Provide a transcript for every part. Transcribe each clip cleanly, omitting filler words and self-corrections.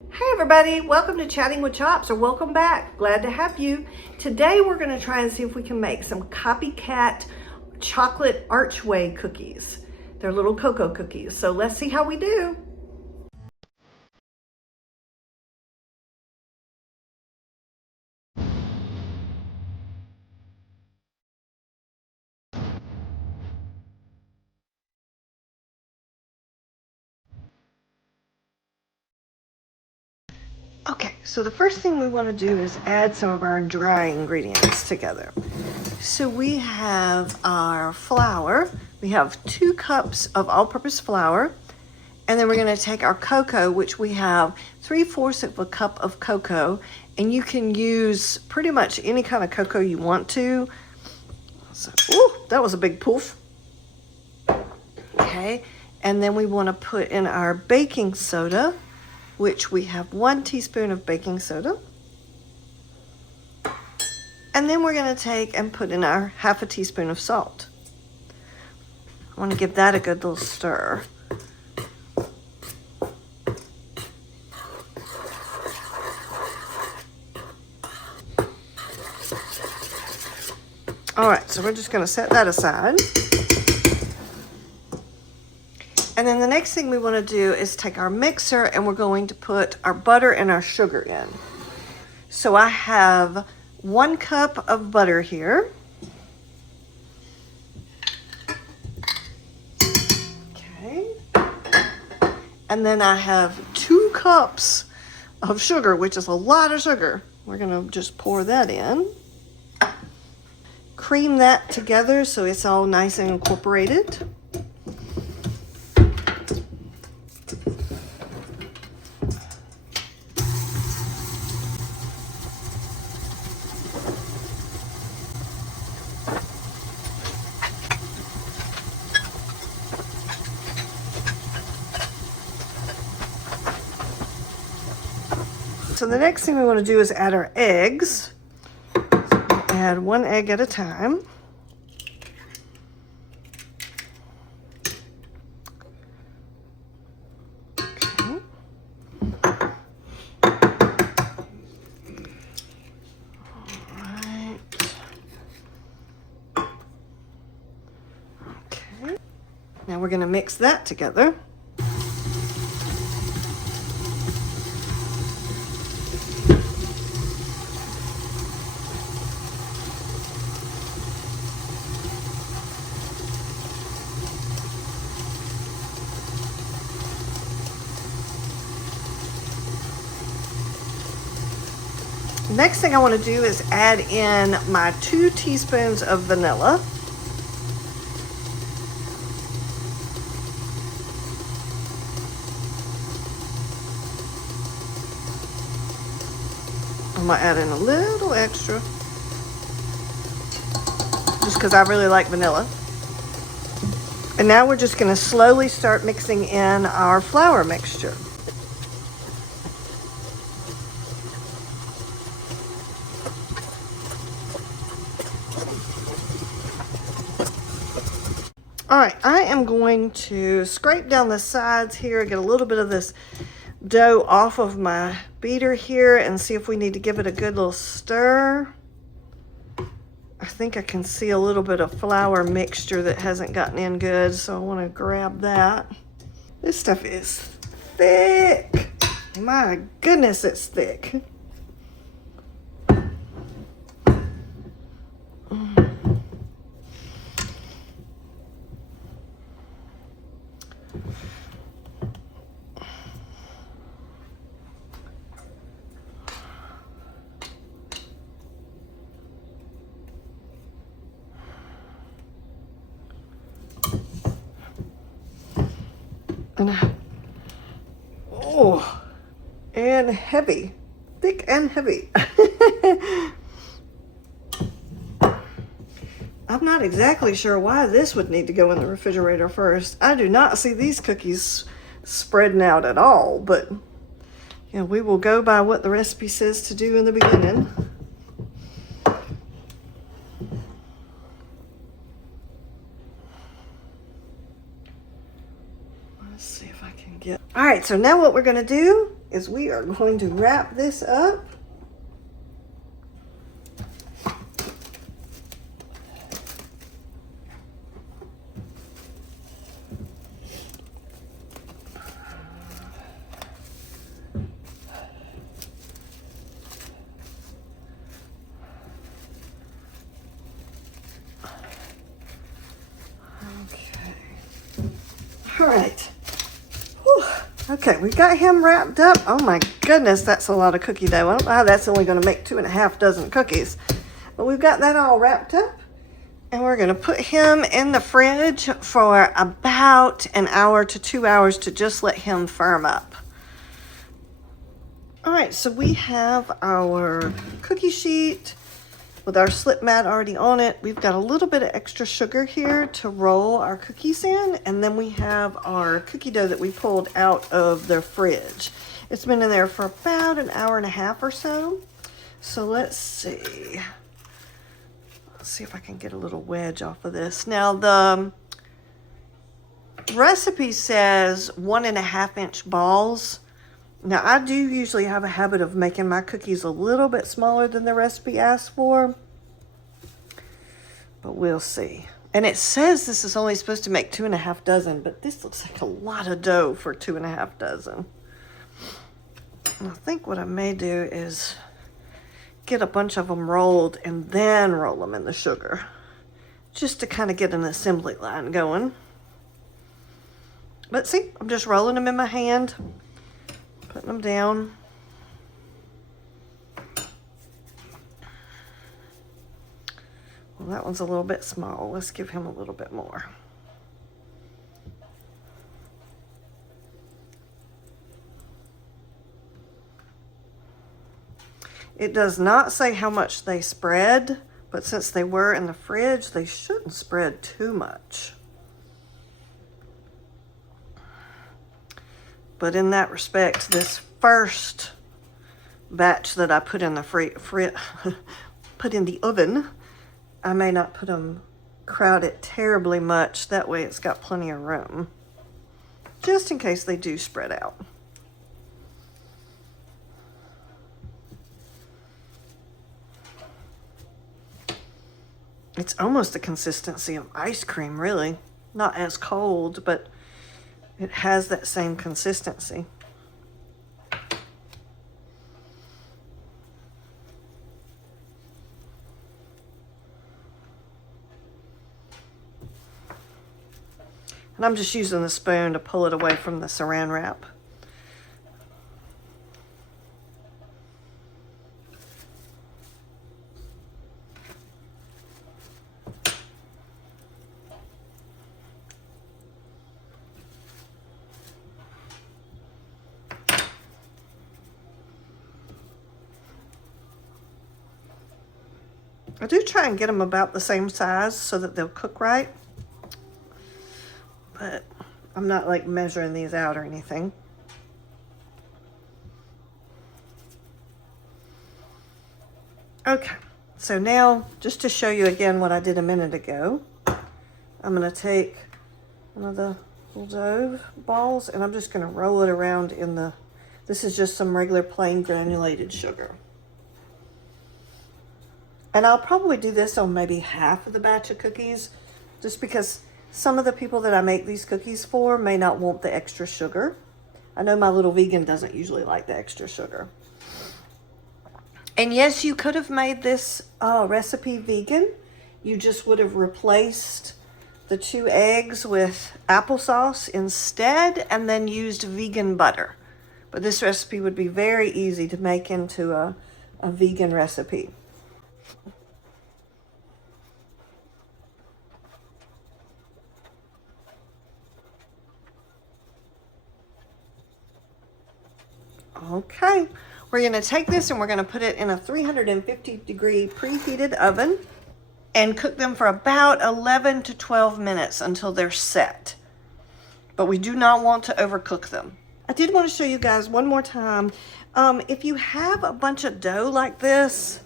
Hey everybody, welcome to Chatting with Chops, or welcome back. Glad to have you. Today we're going to try and see if we can make some CopyCat chocolate archway cookies. They're little cocoa cookies, so let's see how we do. Okay, so the first thing we want to do is add some of our dry ingredients together. So we have our flour. We have 2 cups of all-purpose flour. And then we're going to take our cocoa, which we have 3/4 of a cup of cocoa. And you can use pretty much any kind of cocoa you want to. So, ooh, that was a big poof. Okay, and then we want to put in our baking soda, which we have 1 teaspoon of baking soda. And then we're going to take and put in our 1/2 teaspoon of salt. I want to give that a good little stir. All right, so we're just going to set that aside. And then the next thing we want to do is take our mixer and we're going to put our butter and our sugar in. So I have 1 cup of butter here. Okay. And then I have 2 cups of sugar, which is a lot of sugar. We're going to just pour that in. Cream that together so it's all nice and incorporated. So the next thing we want to do is add our eggs. So we'll add 1 egg at a time. Okay. All right. Okay. Now we're going to mix that together. Next thing I want to do is add in my 2 teaspoons of vanilla. I'm going to add in a little extra, just because I really like vanilla. And now we're just going to slowly start mixing in our flour mixture. All right, I am going to scrape down the sides here, get a little bit of this dough off of my beater here and see if we need to give it a good little stir. I think I can see a little bit of flour mixture that hasn't gotten in good, so I want to grab that. This stuff is thick. My goodness, it's thick. And heavy, thick and heavy. I'm not exactly sure why this would need to go in the refrigerator first. I do not see these cookies spreading out at all, but you know, we will go by what the recipe says to do in the beginning. Let's see if I can get... All right, so now what we're going to do is we are going to wrap this up. All right. Whew. Okay, we got him wrapped up. Oh my goodness, that's a lot of cookie dough. I don't know how that's only going to make 2.5 dozen cookies. But we've got that all wrapped up. And we're going to put him in the fridge for about an hour to 2 hours to just let him firm up. All right, so we have our cookie sheet with our slip mat already on it. We've got a little bit of extra sugar here to roll our cookies in, and then we have our cookie dough that we pulled out of the fridge. It's been in there for about an hour and a half or so. So let's see. Let's see if I can get a little wedge off of this. Now the recipe says 1.5 inch balls. Now, I do usually have a habit of making my cookies a little bit smaller than the recipe asks for, but we'll see. And it says this is only supposed to make 2.5 dozen, but this looks like a lot of dough for 2.5 dozen. And I think what I may do is get a bunch of them rolled and then roll them in the sugar, just to kind of get an assembly line going. But see, I'm just rolling them in my hand. Putting them down. Well, that one's a little bit small. Let's give him a little bit more. It does not say how much they spread, but since they were in the fridge, they shouldn't spread too much. But in that respect, this first batch that I put in the put in the oven, I may not put them crowded terribly much. That way it's got plenty of room, just in case they do spread out. It's almost the consistency of ice cream, really. Not as cold, but it has that same consistency. And I'm just using the spoon to pull it away from the saran wrap. I do try and get them about the same size so that they'll cook right. But I'm not like measuring these out or anything. Okay, so now just to show you again what I did a minute ago, I'm going to take one of the little dough balls and I'm just going to roll it around in the, this is just some regular plain granulated sugar. And I'll probably do this on maybe half of the batch of cookies, just because some of the people that I make these cookies for may not want the extra sugar. I know my little vegan doesn't usually like the extra sugar. And yes, you could have made this recipe vegan. You just would have replaced the 2 eggs with applesauce instead and then used vegan butter. But this recipe would be very easy to make into a vegan recipe. Okay, we're going to take this and we're going to put it in a 350-degree preheated oven and cook them for about 11 to 12 minutes until they're set. But we do not want to overcook them. I did want to show you guys one more time. If you have a bunch of dough like this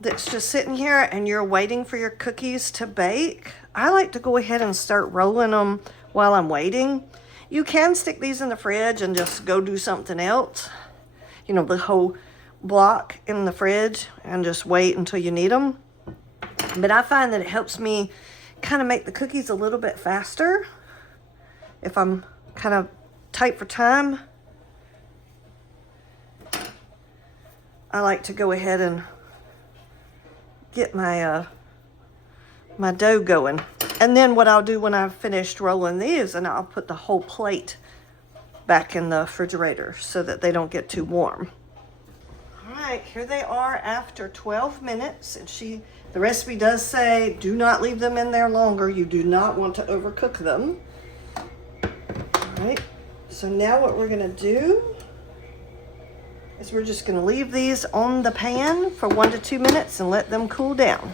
that's just sitting here and you're waiting for your cookies to bake, I like to go ahead and start rolling them while I'm waiting. You can stick these in the fridge and just go do something else. you know, the whole block in the fridge and just wait until you need them. But I find that it helps me kind of make the cookies a little bit faster if I'm kind of tight for time. I like to go ahead and get my my dough going. And then what I'll do when I've finished rolling these, and I'll put the whole plate back in the refrigerator so that they don't get too warm. All right, here they are after 12 minutes. And the recipe does say do not leave them in there longer. You do not want to overcook them. All right, so now what we're gonna do is we're just gonna leave these on the pan for 1 to 2 minutes and let them cool down.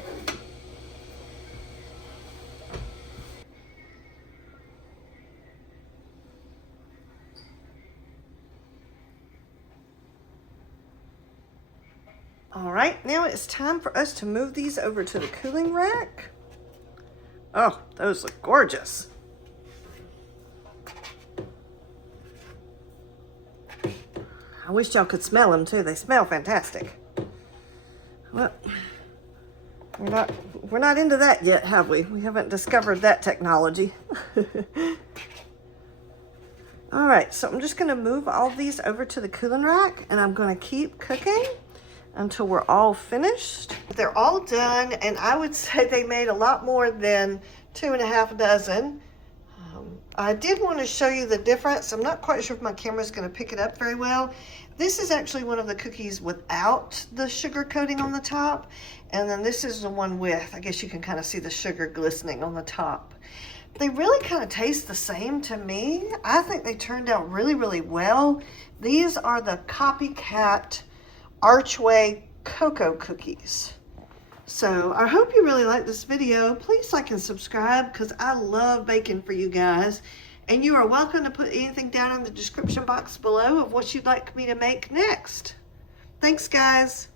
All right, now it's time for us to move these over to the cooling rack. Oh, those look gorgeous. I wish y'all could smell them too. They smell fantastic. Well, we're not into that yet, have we? We haven't discovered that technology. All right, so I'm just gonna move all these over to the cooling rack, and I'm gonna keep cooking until we're all finished. They're all done, and I would say they made a lot more than 2.5 dozen. I did want to show you the difference. I'm not quite sure if my camera's going to pick it up very well. This is actually one of the cookies without the sugar coating on the top, and then this is the one with. I guess you can kind of see the sugar glistening on the top. They really kind of taste the same to me. I think they turned out really, really well. These are the CopyCat Archway Cocoa Cookies. So I hope you really like this video. Please like and subscribe because I love baking for you guys. And you are welcome to put anything down in the description box below of what you'd like me to make next. Thanks, guys.